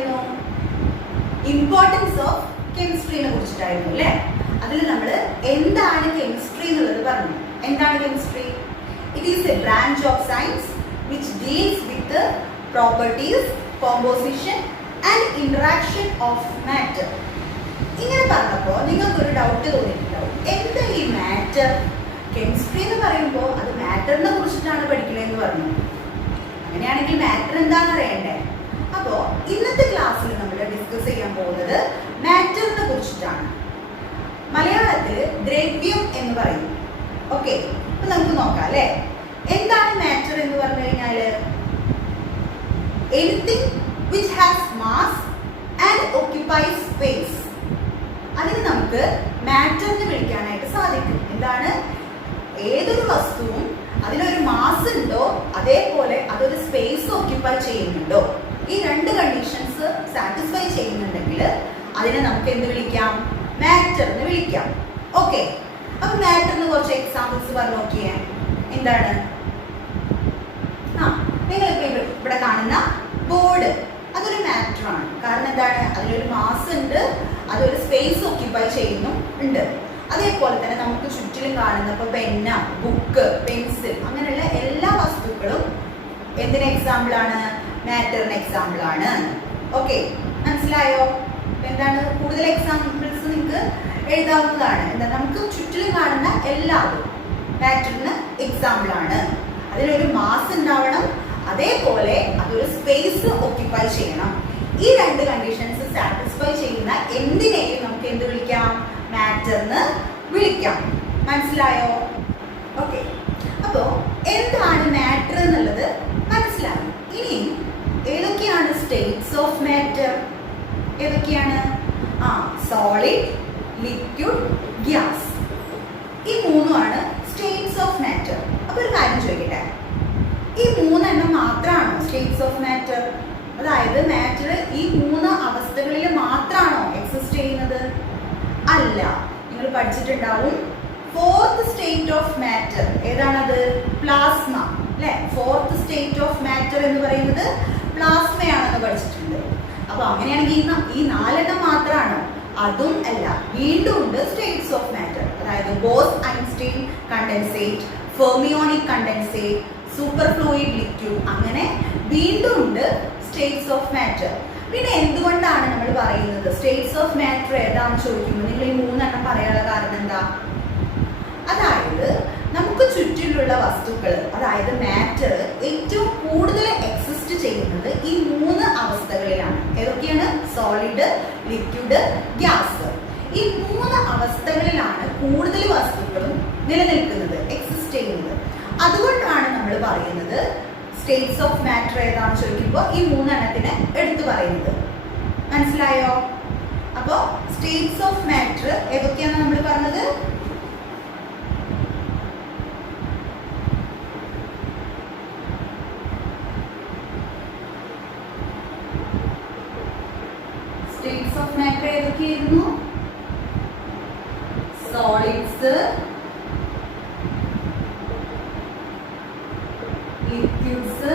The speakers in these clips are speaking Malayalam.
കുറിച്ചിട്ടായിരുന്നു? ഇമ്പോർട്ടൻസ് ഓഫ് കെമിസ്ട്രീനെ കുറിച്ചിട്ടായിരുന്നു അല്ലേ? അതിൽ നമ്മൾ എന്താണ് കെമിസ്ട്രി എന്നുള്ളത് പറഞ്ഞു. എന്താണ് chemistry? It is A branch of science which deals with properties, composition and interaction of matter. ഇങ്ങനെ പറഞ്ഞപ്പോൾ നിങ്ങൾക്കൊരു ഡൗട്ട് തോന്നിയിട്ടുണ്ടാവും, എന്താ ഈ മാറ്റർ? കെമിസ്ട്രി എന്ന് പറയുമ്പോൾ അത് മാറ്ററിനെ കുറിച്ചിട്ടാണ് പഠിക്കണതെന്ന് പറഞ്ഞു. അങ്ങനെയാണെങ്കിൽ മാറ്റർ എന്താണെന്ന് അറിയണ്ടേ? അപ്പോൾ ഇന്നത്തെ ക്ലാസ്സിൽ നമ്മൾ ഡിസ്കസ് ചെയ്യാൻ പോകുന്നത് മാറ്ററിനെ കുറിച്ചിട്ടാണ്. മലയാളത്തിൽ ദ്രവ്യം എന്ന് പറയും. ഓക്കെ, അപ്പൊ നമുക്ക് നോക്കാം അല്ലേ? എന്താണ് മാറ്റർ എന്ന് പറഞ്ഞു കഴിഞ്ഞാൽ anything which has mass and occupies space. അതിന് നമുക്ക് മാറ്റർ എന്ന് വിളിക്കാനായിട്ട് സാധിക്കും. എന്താണ്? ഏതൊരു വസ്തുവും അതിനൊരു മാസ് ഉണ്ടോ, അതേപോലെ അതൊരു സ്പേസ് ഓക്യുപ്പൈ ചെയ്യുന്നുണ്ടോ, ഈ രണ്ട് കണ്ടീഷൻസ് സാറ്റിസ്ഫൈ ചെയ്യുന്നുണ്ടെങ്കിൽ അതിനെ നമുക്ക് എന്ത് വിളിക്കാം? മാറ്റർ എന്ന് വിളിക്കാം. ഓക്കെ, അപ്പൊ മാറ്ററിന് കുറച്ച് എക്സാമ്പിൾസ് പറഞ്ഞു നോക്കിയേ. എന്താണ്? നിങ്ങളിപ്പോ ഇവിടെ കാണുന്ന ബോർഡ്, അതൊരു മാറ്റർ ആണ്. കാരണം എന്താണ്? അതിലൊരു മാസ് ഉണ്ട്, അതൊരു സ്പേസ് ഓക്യുപ്പൈ ചെയ്യുന്നു ഉണ്ട്. അതേപോലെ തന്നെ നമുക്ക് ചുറ്റിലും കാണുന്ന ഇപ്പൊ പെന്ന, ബുക്ക്, പെൻസിൽ, അങ്ങനെയുള്ള എല്ലാ വസ്തുക്കളും എന്തിന് എക്സാമ്പിൾ ആണ്? മാറ്ററിന് എക്സാമ്പിൾ ആണ്. ഓക്കെ, മനസ്സിലായോ? എന്താണ്? കൂടുതൽ എക്സാമ്പിൾസ് നിങ്ങൾക്ക് എഴുതാവുന്നതാണ്. എന്താ? നമുക്ക് ചുറ്റിലും കാണുന്ന എല്ലാവരും മാറ്ററിന് എക്സാമ്പിൾ ആണ്. അതിലൊരു മാസ് ഉണ്ടാവണം, അതേപോലെ അതൊരു സ്പേസ് ഓക്യുപ്പൈ ചെയ്യണം. ഈ രണ്ട് കണ്ടീഷൻസ് സാറ്റിസ്ഫൈ ചെയ്യുന്ന എന്തിനേയും നമുക്ക് എന്ത് വിളിക്കാം? മാറ്ററിന് വിളിക്കാം. മനസ്സിലായോ? ഓക്കെ, അപ്പോ എന്താണ് മാറ്റർ എന്നുള്ളത് മനസ്സിലായി. ഇനി ഏതൊക്കെയാണ് സ്റ്റേറ്റ്സ് ഓഫ് മാറ്റർ? ഏതൊക്കെയാണ്? Solid, liquid, gas. ഈ മൂന്നുമാണ് സ്റ്റേറ്റ്സ് ഓഫ് മാറ്റർ. അപ്പൊ ഒരു കാര്യം ചോദിക്കട്ടെ, ഈ മൂന്നെണ്ണം മാത്രമാണോ സ്റ്റേറ്റ്സ് ഓഫ് മാറ്റർ? അതായത് മാറ്റർ ഈ മൂന്ന് അവസ്ഥകളിൽ മാത്രമാണോ എക്സിസ്റ്റ് ചെയ്യുന്നത്? അല്ല. നിങ്ങൾ പഠിച്ചിട്ടുണ്ടാവും ഫോർത്ത് സ്റ്റേറ്റ് ഓഫ് മാറ്റർ. ഏതാണത്? പ്ലാസ്മ അല്ലെ? ഫോർത്ത് സ്റ്റേറ്റ് ഓഫ് മാറ്റർ എന്ന് പറയുന്നത് പ്ലാസ്മയാണെന്ന് പഠിച്ചിട്ടുണ്ട്. അപ്പൊ അങ്ങനെയാണെങ്കിൽ ഈ നാലെണ്ണം മാത്രമാണോ? അതും അല്ല. വീണ്ടും ഉണ്ട് സ്റ്റേറ്റ്സ് ഓഫ് മാറ്റർ. അതായത് boss-Einstein condensate, fermionic condensate, super fluid liquid, അങ്ങനെ വീണ്ടും ഉണ്ട് സ്റ്റേറ്റ്സ് ഓഫ് മാറ്റർ. പിന്നെ എന്തുകൊണ്ടാണ് നമ്മൾ പറയുന്നത് സ്റ്റേറ്റ്സ് ഓഫ് മാറ്റർ ഏതാണെന്ന് ചോദിക്കുമ്പോൾ നിങ്ങൾ ഈ മൂന്നെണ്ണം പറയാനുള്ള കാരണം എന്താ? അതായത് നമുക്ക് ചുറ്റിലുള്ള വസ്തുക്കൾ, അതായത് മാറ്റർ ഏറ്റവും കൂടുതൽ എക്സിസ്റ്റ് ചെയ്യുന്നത് ഈ മൂന്ന് അവസ്ഥകളിലാണ്. ഏതൊക്കെയാണ്? Solid, liquid, gas. ഈ മൂന്ന് അവസ്ഥകളിലാണ് കൂടുതൽ വസ്തുക്കളും നിലനിൽക്കുന്നത്, എക്സിസ്റ്റ് ചെയ്യുന്നത്. അതുകൊണ്ടാണ് നമ്മൾ പറയുന്നത് സ്റ്റേറ്റ്സ് ഓഫ് മാറ്റർ ഏതാണെന്ന് ചോദിക്കുമ്പോൾ ഈ മൂന്നെണ്ണത്തിന് എടുത്തു പറയുന്നത്. മനസ്സിലായോ? അപ്പോ സ്റ്റേറ്റ്സ് ഓഫ് മാറ്റർ ഏതൊക്കെയാണ് നമ്മൾ പറഞ്ഞത്? സ്റ്റേറ്റ്സ് ഓഫ് മാറ്റർ ഏതൊക്കെയായിരുന്നു? Solids, liquids,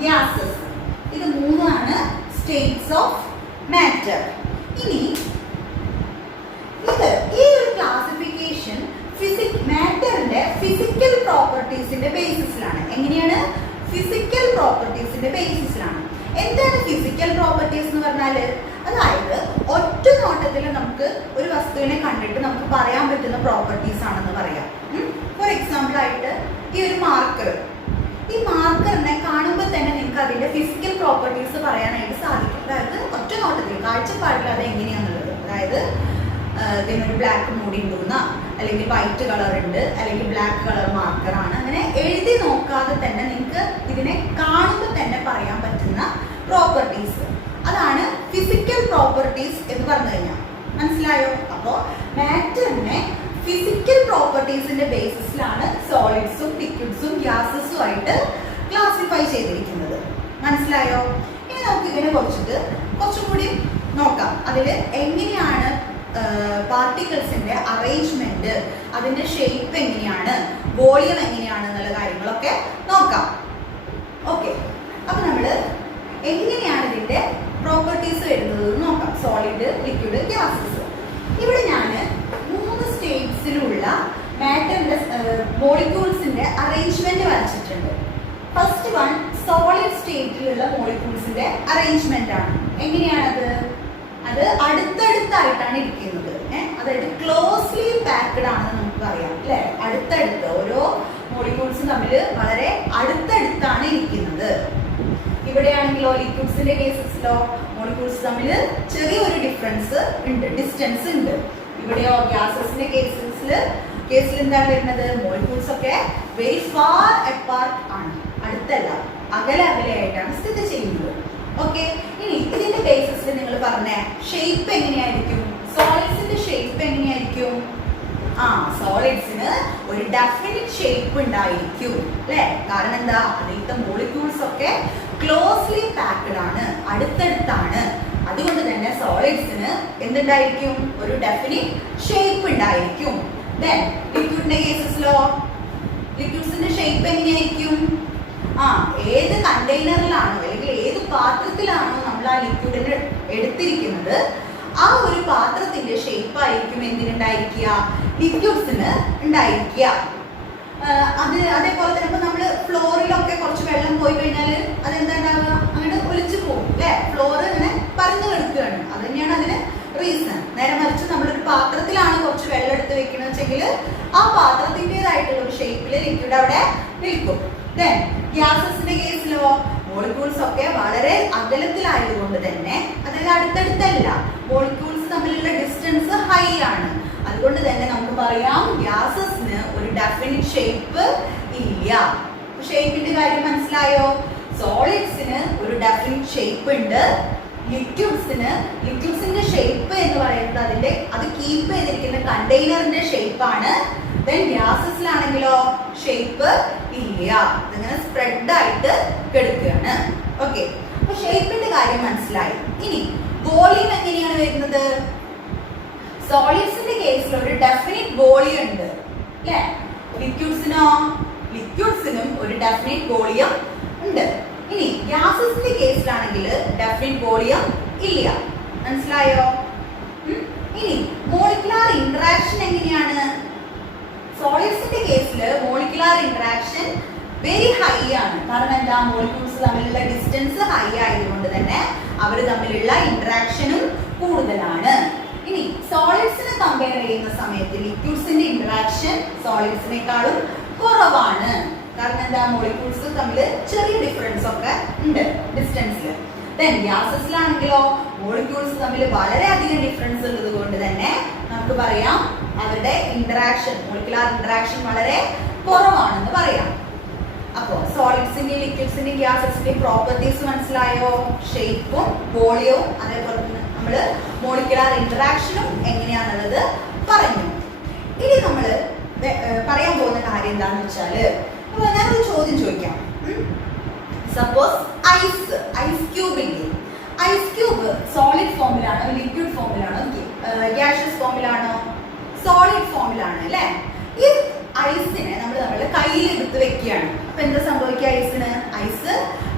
gases. ഇത് മൂന്നാണ് സ്റ്റേറ്റ്സ് ഓഫ് മാറ്റർ. ഇനി ഈ ഒരു ക്ലാസിഫിക്കേഷൻ മാറ്ററിന്റെ ഫിസിക്കൽ പ്രോപ്പർട്ടീസിന്റെ ബേസിസിലാണ്. എങ്ങനെയാണ്? ഫിസിക്കൽ പ്രോപ്പർട്ടീസിന്റെ ബേസിസിലാണ്. എന്താണ് ഫിസിക്കൽ പ്രോപ്പർട്ടീസ് എന്ന് പറഞ്ഞാല്? അതായത് ഒറ്റ നോട്ടത്തിൽ നമുക്ക് ഒരു വസ്തുവിനെ കണ്ടിട്ട് നമുക്ക് പറയാൻ പറ്റുന്ന പ്രോപ്പർട്ടീസ് ആണെന്ന് പറയാം. ഫോർ എക്സാമ്പിൾ ആയിട്ട് ഈ ഒരു മാർക്കർ, ഈ മാർക്കറിനെ കാണുമ്പോൾ തന്നെ നിങ്ങൾക്ക് അതിന്റെ ഫിസിക്കൽ പ്രോപ്പർട്ടീസ് പറയാനായിട്ട് സാധിക്കും. അതായത് ഒറ്റ നോട്ടത്തിൽ കാഴ്ചപ്പാടിൽ അത് എങ്ങനെയാണെന്നുള്ളത്. അതായത് ഇതിനൊരു ബ്ലാക്ക് മൂടി ഉണ്ടെന്ന, അല്ലെങ്കിൽ വൈറ്റ് കളർ ഉണ്ട്, അല്ലെങ്കിൽ ബ്ലാക്ക് കളർ മാർക്കറാണ്. അങ്ങനെ എഴുതി നോക്കാതെ തന്നെ നിങ്ങൾക്ക് ഇതിനെ കാണുമ്പോൾ തന്നെ പറയാൻ പറ്റുന്ന പ്രോപ്പർട്ടീസ്, അതാണ് ഫിസിക്കൽ പ്രോപ്പർട്ടീസ് എന്ന് പറഞ്ഞു കഴിഞ്ഞാൽ. മനസ്സിലായോ? അപ്പോൾ മാറ്ററിനെ ഫിസിക്കൽ പ്രോപ്പർട്ടീസിന്റെ ബേസിസിലാണ് സോളിഡ്സും ലിക്വിഡ്സും ഗ്യാസസും ആയിട്ട് ക്ലാസിഫൈ ചെയ്തിരിക്കുന്നത്. മനസ്സിലായോ? ഇനി നമുക്ക് ഇതിനെ കുറച്ചും കൂടി നോക്കാം. അതിൽ എങ്ങനെയാണ് പാർട്ടിക്കിൾസിന്റെ അറേഞ്ച്മെന്റ്, അതിന്റെ ഷേപ്പ് എങ്ങനെയാണ്, വോളിയം എങ്ങനെയാണ് എന്നുള്ള കാര്യങ്ങളൊക്കെ നോക്കാം. ഓക്കെ, അപ്പൊ നമ്മൾ എങ്ങനെയാണ് ഇതിന്റെ പ്രോപ്പർട്ടീസ് വരുന്നത് നോക്കാം. Solid, liquid, gases. ഇവിടെ ഞാൻ 3 സ്റ്റേറ്റ്സിലുള്ള മാറ്ററിന്റെ മോളിക്യൂൾസിന്റെ അറേഞ്ച്മെന്റ് വരച്ചിട്ടുണ്ട്. ഫസ്റ്റ് വൺ സോളിഡ് സ്റ്റേറ്റിലുള്ള മോളിക്യൂൾസിന്റെ അറേഞ്ച്മെന്റ് ആണ്. എങ്ങനെയാണത്? അത് അടുത്തടുത്തായിട്ടാണ് ഇരിക്കുന്നത്. അതായത് ക്ലോസ്ലി പാക്ഡ് ആണെന്ന് നമുക്ക് പറയാം അല്ലെ. അടുത്തടുത്ത് ഓരോ മോളിക്യൂൾസും തമ്മിൽ വളരെ അടുത്തടുത്താണ് ഇരിക്കുന്നത്. ഇവിടെയാണെങ്കിലോ ലിക്വിഡ്സിന്റെ കേസസിലോ മോളിക്യൂൾസ് തമ്മിൽ ചെറിയൊരു ഡിഫറൻസ് ഉണ്ട്, ഡിസ്റ്റൻസ് ഉണ്ട്. ഇവിടെയോ ഗ്യാസസിന്റെ കേസിൽ എന്താണ് വരുന്നത്? മോളിക്യൂൾസ് ഒക്കെ വെരി ഫാർ അപ്പാർട്ട് ആണ്, അടുത്തല്ല, അകലെയായിട്ടാണ് സ്ഥിതി ചെയ്യുന്നത്. ഓക്കെ, ഇനി ഇതിന്റെ ബേസിസിൽ നിങ്ങൾ പറഞ്ഞ ഷേപ്പ് എങ്ങനെയായിരിക്കും? സോളിഡ്സിന്റെ ഷേപ്പ് എങ്ങനെയായിരിക്കും? സോളിഡ്സിന് ഒരു ഡെഫിനിറ്റ് ഷേപ്പ് ഉണ്ടായിരിക്കും അല്ലെ. കാരണം എന്താ? അതിലത്തെ മോളിക്യൂൾസ് ഒക്കെ ക്ലോസ്ലി പാക്ഡ് ആണ്, അടുത്തടുത്താണ്. അതുകൊണ്ട് തന്നെ സോളിഡ്സിന് എന്തുണ്ടായിരിക്കും? ഒരു ഡെഫിനിറ്റ് ഷേപ്പ് ഉണ്ടായിരിക്കും. ദെൻ ലിക്വിഡിന്റെ കേസസിലോ ലിക്വിഡ്സിന്റെ ഷേപ്പ് എങ്ങനെയായിരിക്കും? ഏത് കണ്ടെയ്നറിലാണോ അല്ലെങ്കിൽ ഏത് പാത്രത്തിലാണോ നമ്മൾ ആ ലിക്വിഡിനെ എടുത്തിരിക്കുന്നത്, ആ ഒരു പാത്രത്തിന്റെ ഷേപ്പ് ആയിരിക്കും എന്തിനുണ്ടായിരിക്കുക? ലിക്വിഡ്സിന് ഉണ്ടായിരിക്കുക. അതേപോലെ തന്നെ ഇപ്പൊ നമ്മള് ഫ്ലോറിലൊക്കെ കുറച്ച് വെള്ളം പോയി കഴിഞ്ഞാൽ അതെന്താ ഉണ്ടാവുക? അങ്ങനെ ഒലിച്ചു പോകും അല്ലെ. ഫ്ലോർ ഇങ്ങനെ പരന്നു കിടക്കുകയാണ്. അത് തന്നെയാണ് അതിന് റീസൺ. നേരെ മറിച്ച് നമ്മളൊരു പാത്രത്തിലാണ് കുറച്ച് വെള്ളം എടുത്ത് വെക്കുന്നത് വെച്ചെങ്കിൽ ആ പാത്രത്തിൻ്റെതായിട്ടുള്ള ഒരു ഷേപ്പില് ലിക്വിഡ് അവിടെ നിൽക്കും. ദെൻ ഗ്യാസസിന്റെ കേസിലോ മോളിക്യൂൾസ് ഒക്കെ വളരെ അകലത്തിലായതുകൊണ്ട് തന്നെ, അതായത് അടുത്തടുത്തല്ല, മോളിക്യൂൾസ് തമ്മിലുള്ള ഡിസ്റ്റൻസ് ഹൈ ആണ്. അതുകൊണ്ട് തന്നെ നമുക്ക് പറയാം ഗ്യാസസിന് ഒരു ഡെഫിനിറ്റ് ഷേപ്പ് ഇല്ല. ഷേപ്പിന്റെ കാര്യം മനസ്സിലായോ? സോളിഡ്സിന് ഒരു ഡെഫിനിറ്റ് ഷേപ്പ് ഉണ്ട്. ലിക്വിഡ്സിന്റെ ഷേപ്പ് എന്ന് പറയുന്നത് അത് കീപ്പ് ചെയ്തിരിക്കുന്ന കണ്ടെയ്നറിന്റെ ഷേപ്പാണ്. ദെൻ ഗ്യാസസിലാണെങ്കിലോ ഷേപ്പ് ഇല്ല, ഇതിങ്ങനെ സ്പ്രെഡ് ആയിട്ട് കിടക്കുകയാണ്. ഓക്കെ, അപ്പൊ ഷേപ്പിന്റെ കാര്യം മനസ്സിലായി. ഇനി വോളിയം എങ്ങനെയാണ് വരുന്നത്? സോളിഡ്സിന്റെ കേസിൽ ഒരു ഡെഫിനിറ്റ് വോളിയം ഉണ്ട് അല്ലെ. ലിക്വിഡ്സിനും ഒരു ഡെഫിനിറ്റ് വോളിയം ഉണ്ട്. ഇനി ഗ്യാസസിന്റെ കേസിലാണെങ്കിൽ ഡെഫിനിറ്റ് വോളിയം ഇല്ല. മനസ്സിലായോ? ഇനി മോളിക്കുലാർ ഇന്ററാക്ഷൻ എങ്ങനെയാണ്? സോളിഡ്സിന്റെ കേസിൽ മോളിക്കുലാർ ഇന്ററാക്ഷൻ വെരി ഹൈ ആണ്. കാരണം എന്താ? മോളിക്യൂൾസ് തമ്മിലുള്ള ഡിസ്റ്റൻസ് ഹൈ ആയതുകൊണ്ട് തന്നെ അവർ തമ്മിലുള്ള ഇന്ററാക്ഷനും കൂടുതലാണ്. ഇനി സോളിഡ്സിനെ കമ്പയർ ചെയ്യുന്ന സമയത്ത് ലിക്വിഡ്സിന്റെ ഇന്ററാക്ഷൻ സോളിഡ്സിനേക്കാളും കുറവാണ്. കാരണം എന്താ? മോളിക്യൂൾസ് തമ്മിൽ ചെറിയ ഡിഫറൻസ് ഒക്കെ ഉണ്ട് ഡിസ്റ്റൻസിൽ. ദെൻ ഗ്യാസസിലാണെങ്കിലോ മോളിക്യൂൾസ് തമ്മിൽ വളരെയധികം ഡിഫറൻസ് ഉള്ളത് കൊണ്ട് തന്നെ നമുക്ക് പറയാം അവരുടെ ഇന്ററാക്ഷൻ, മോളിക്കുലാർ ഇന്ററാക്ഷൻ വളരെ കുറവാണെന്ന് പറയാം. അപ്പോൾ സോളിഡ്സിന്റെയും ലിക്വിഡ്സിന്റെയും ഗ്യാസസിന്റെയും പ്രോപ്പർട്ടീസ് മനസ്സിലായോ? ഷേപ്പും വോളിയവും അതേപോലെ തന്നെ നമ്മള് മോളിക്കുലാർ ഇന്ററാക്ഷനും എങ്ങനെയാണെന്നുള്ളത് പറഞ്ഞു. ഇനി നമ്മൾ പറയാൻ പോകുന്ന കാര്യം എന്താണെന്ന് വെച്ചാല്, ഞാനൊരു ചോദ്യം ചോദിക്കാം. സപ്പോസ് ഐസ് ക്യൂബ് ഇല്ലേ? ഐസ് ക്യൂബ് സോളിഡ് ഫോമിലാണോ ലിക്വിഡ് ഫോമിലാണോ ഗ്യാഷ്യസ് ഫോമിലാണോ? സോളിഡ് ഫോമിലാണ് അല്ലെ. ഈ ഐസിനെ നമ്മൾ കയ്യിൽ എടുത്ത് വെക്കുകയാണ്. അപ്പൊ എന്താ സംഭവിക്കുക? ഐസ്